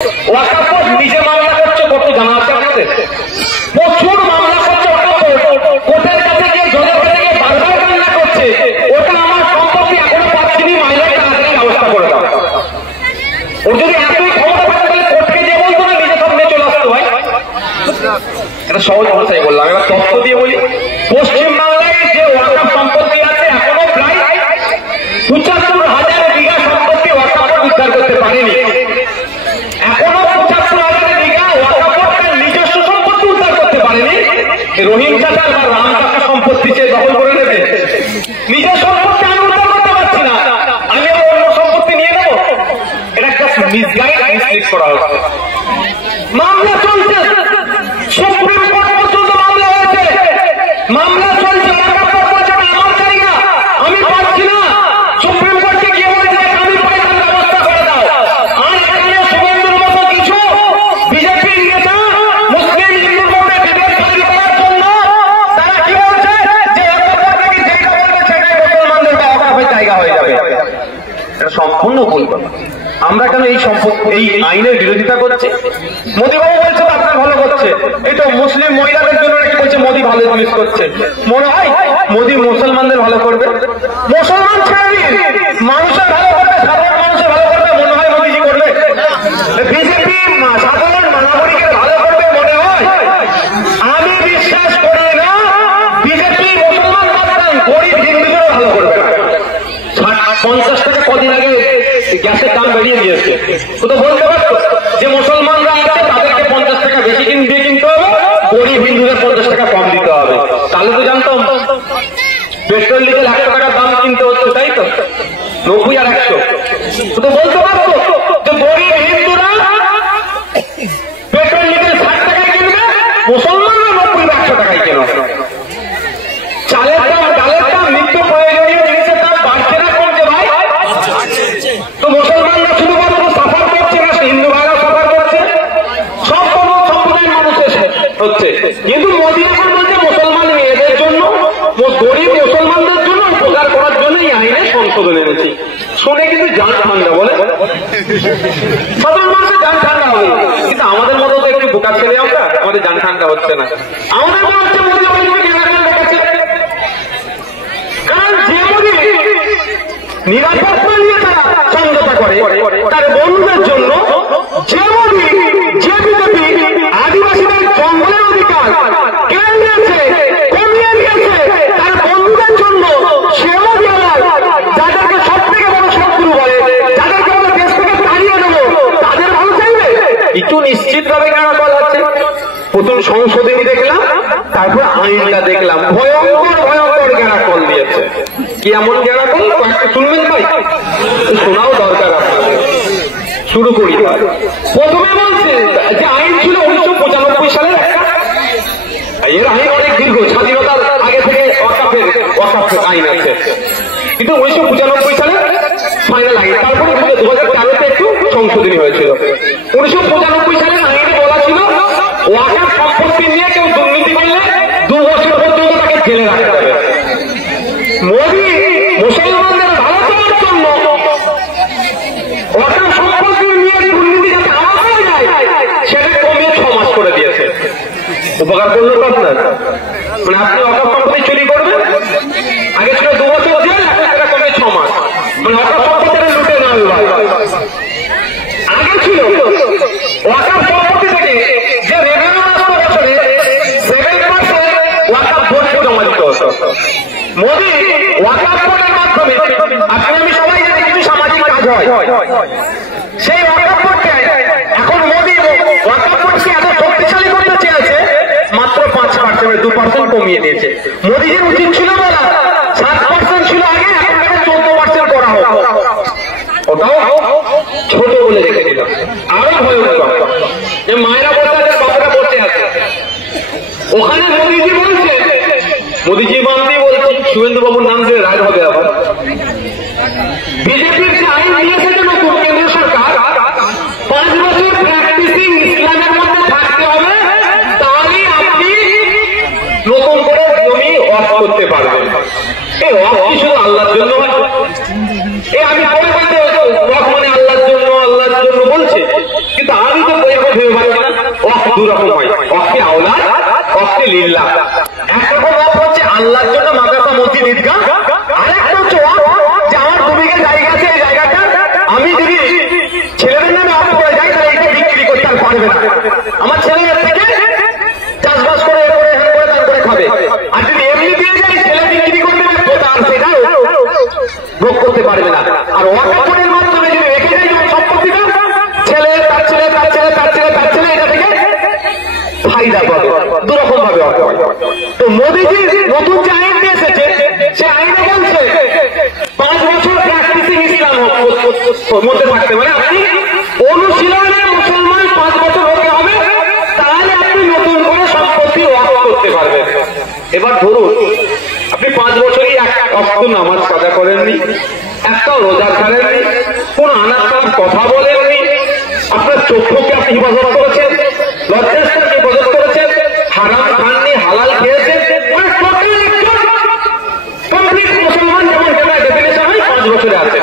ওয়াকাফ বোর্ড নিজে মামলা করছে, কত জানা আছে আপনাদের? প্রচুর মামলা করছে ওয়াকাফ বোর্ড, কোর্টের কাছে গিয়ে জজের কাছে গিয়ে বারবার কান্না করছে, ওটা আমার সম্পত্তি, এখনো পাচ্ছিনি, মাইলের তাড়াতাড়ি ব্যবস্থা করে দাও। ওর যদি এতই ক্ষমতা থাকে তাহলে কোর্টকে যে বলতো না, নিজে সব নিয়ে চলে আসতো। ভাই এটা সহজ ভাষায় বললাম, এবার তথ্য দিয়ে বলি। পশ্চিম বাংলায় যে ওয়াকাফ সম্পত্তি আছে এখনো প্রায় ৭৫,০০০ বিঘা সম্পত্তি ওয়াকাফ বোর্ড উদ্ধার করতে পারেনি। এখনো ৭৫,০০০ বিঘা ওয়াকাফ বোর্ড তার নিজস্ব সম্পত্তি উদ্ধার করতে পারেনি। রহিম চাচা বা রাম চাচা সম্পত্তি সে দখল করে নেবে, নিজের সম্পত্তি আমি উদ্ধার করতে পারছি না, আমি অন্য সম্পত্তি নিয়ে নেবো। এটা একটা মিসগাইড, মিসলিড করা হচ্ছে। মামলা চলছে, সুপ্রিম কোর্ট পর্যন্ত মামলা হয়েছে, মামলা চলছে, আমার জায়গা আমি পাচ্ছি না, সুপ্রিম কোর্টকে গিয়ে বলছে আমি পাই, ব্যবস্থা করে দাও। আর এখানে শুভেন্দুর মতো কিছু বিজেপি নেতা মুসলিম হিন্দু বোর্ডে বিভেদ তৈরি করার জন্য তারা কি বলছে যে যেটা বলবে সেটাই মুসলমানদের বা ওয়াকাফের জায়গা হয়ে যাবে। এটা সম্পূর্ণ ভুল কথা। আমরা কেন এই আইনের বিরোধিতা করছি? মোদীবাবু বলছে আপনার ভালো করছে, এই তো মুসলিম মহিলাদের জন্য নাকি বলছে মোদী ভালো জিনিস করছে। মনে হয় মোদী মুসলমানদের ভালো করবে? মুসলমান ছেড়ে দিন, মানুষের ভালো করবে, সাধারণ মানুষের ভালো করবে, মনে হয় মোদীজি করবে? বিজেপি সাধারণ নাগরিকের ভালো করবে মনে হয়? আমি বিশ্বাস করি না বিজেপি মুসলমান বাদ গরিব হিন্দুদেরও ভালো করবে। 50 টাকা কদিন আগে গ্যাসের দাম বেরিয়ে দিয়েছে, তো বলতে পারতো যে মুসলমানরা আছে তাদেরকে 50 টাকা বেশি দিয়ে কিনতে হবে, গরিব হিন্দুদের 50 টাকা কম দিতে হবে। তাহলে তো জানতাম পেট্রোল ডিজেল 100 টাকার দাম কিনতে হচ্ছে, তাই তো 90 আর 100। তো বলতে পারতো যে গরিব হিন্দুরা পেট্রোল ডিজেল 60 টাকায় কিনবে, মুসলমানরা 90 বা 100 টাকায় কেন? চালের দাম, ডালের দাম, নিত্য প্রয়োজনীয় জিনিসের দাম বাড়ছে না কমছে ভাই? তো মুসলমানরা শুধুমাত্র সাফার করছে না, হিন্দু ভাইরা সাফার করছে, সব সম্প্রদায়ের মানুষের হচ্ছে। কিন্তু মোদী এখন বলছে মুসলমান মেয়েদের জন্য, গরিব মুসলমানদের জন্য উপকার করার জন্য এই আইনে সংশোধন এনেছি। শুনে কিন্তু জান ঠান্ডা বলে, সাধারণ মানুষের জান ঠান্ডা হবে। কিন্তু আমাদের মতো তো একটু বোকা ছেলে আমরা, আমাদের জান ঠান্ডা হচ্ছে না। আমাদের মনে হচ্ছে মোদী নিরাপত্তা নিয়ে তারা সমঝোতা করে তার বন্ধুদের জন্য, যে মোদী যে বিজেপি আদিবাসীদের জঙ্গলের অধিকার কেড়ে নিয়েছে, কমিয়ে নিয়েছে তার বন্ধুদের জন্য, সে মোদী আবার যাদেরকে সব থেকে বড় শত্রু বলে, যাদেরকে আমরা দেশ থেকে তাড়িয়ে দেবো, তাদের ভালো চাইবে? একটু নিশ্চিত ভাবে কেন বলা হচ্ছে? প্রথম সংশোধনী দেখলাম, তারপর আইনটা দেখলাম, ভয়ঙ্কর ভয়ঙ্কর গ্যারাকল দিয়েছে। কি এমন গ্যারাকল শুনবেন ভাই? শোনাও দরকার আপনাদের। শুরু করি। প্রথমে বলছে যে আইন ছিল 1995 সালে, এর আইন অনেক দীর্ঘ, স্বাধীনতার আগে থেকে ওয়াকাফ আইন আছে, কিন্তু 1995 সালে ফাইনাল আইন। তারপরে 2013-তে একটু সংশোধনী হয়েছিল। 1995 সালের আইনে বলা ছিল ওয়াকাফ সম্পত্তি নিয়ে কেউ দুর্নীতি করলে 2 বছর পর্যন্ত তাকে জেলে রাখতে হবে। মোদী মুসলমানদের ভালো করার জন্য ওয়াকাফ সম্পত্তি নিয়ে দুর্নীতি যাতে আওয়াজ হয়ে যায় সেটা কমিয়ে 6 মাস করে দিয়েছে। উপকার করলো তো আপনার? মানে আপনি ওয়াকাফ সম্পত্তি চুরি করবেন, আগে ছিল 2 বছর জেল, সেটা কমিয়ে 6 মাস। মানে ওয়াকাফ সম্পত্তিটা লুটে না ভাই। আগে ছিল ওয়াকাফ সম্পত্তি থেকে যে রেভিনিউ আসতো বছরে 7% ওয়াকাফ বোর্ডে জমা দিতে হতো। মোদী ওয়াকাফ বোর্ডের মাধ্যমে, আপনি আমি সবাই জানি কিছু সামাজিক কাজ হয়, সেই ওয়াকাফ বোর্ডকে এখন মোদী ওয়াকাফ বোর্ডকে এত শক্তিশালী করতে চেয়েছে, মাত্র 5%, 2% কমিয়ে দিয়েছে। মোদীজির উচিত ছিল বলা 7% ছিল আগে, এখন থেকে 14% করা হোক। ওটাও ছোট বলে রেখে দিল। আরো ভয়ঙ্কর যে মায়েরা বসে আছে, বাবারা বসে আছে, ওখানে মোদীজি বলছে, মোদীজি বান্দি বলছে, শুভেন্দু বাবুর নাম দিয়ে রায় হবে। আবার বিজেপির যে আইন দিয়েছে যে নতুন কেন্দ্রীয় সরকার, 5 বছর প্র্যাকটিসিং ইসলামের মধ্যে থাকতে হবে, তাহলেই আপনি নতুন করে জমি ওয়াকফ করতে পারবেন। এই ওয়াকফ কি শুধু আল্লাহর জন্য হয়? আমি পরে বলতে ওয়াকফ মানে আল্লাহর জন্য বলছে, কিন্তু আমি তো এরকম ভেবে পাচ্ছি না। ওয়াক দু রকম হয়, ওয়াকে আওলা, ওয়াকে লিল্লাহ। একরকম ওয়াক হচ্ছে আল্লাহর জন্য মাদ্রাসা, মসজিদ, ঈদগাহ। আরেকটা হচ্ছে ওয়াক যে আমার 2 বিঘা জায়গা আছে, এই জায়গাটা আমি যদি ছেলেদের নামে ওয়াক করে যাই তাহলে এটা বিক্রি করতে আর পারবে না। আমার ছেলেদের থেকে চাষবাস করে খাবে। আর যদি এমনি দিয়ে যাই ছেলে বিক্রি করবে না, সেটা ভোগ করতে পারবে না। আর ওয়াকফের মাধ্যমে যদি রেখে যাই সম্পত্তিটা, ছেলে তার ছেলে তার ছেলে তার ছেলে তার ছেলে এটা থেকে ফায়দা পাবে। দুরকম ভাবে ওয়াকফ হয়। তো মোদীজি নতুন যে আইন নিয়ে এসেছে, সে আইনে বলছে 5 বছর প্র্যাকটিসিং ইসলাম মধ্যে থাকতে, মানে আপনি অনুশীলনে মুসলমান 5 বছর হতে হবে, তাহলে আপনি নতুন করে সম্পত্তি ওয়াকফ করতে পারবেন। এবার ধরুন আপনি 5 বছরই একটা ওয়াক্ত নামাজ কাজা করেননি, একটাও রোজা ছাড়েননি, কোন আনার কথা বলেননি, আপনার চক্ষুকে আপনি হিফাজত করেছেন, লজ্জাস্থানকে হিফাজত করেছেন, হারাম খাননি, হালাল খেয়েছেন, কমপ্লিট মুসলমান যেমন ডেফিনেশন হয় 5 বছরে আছে।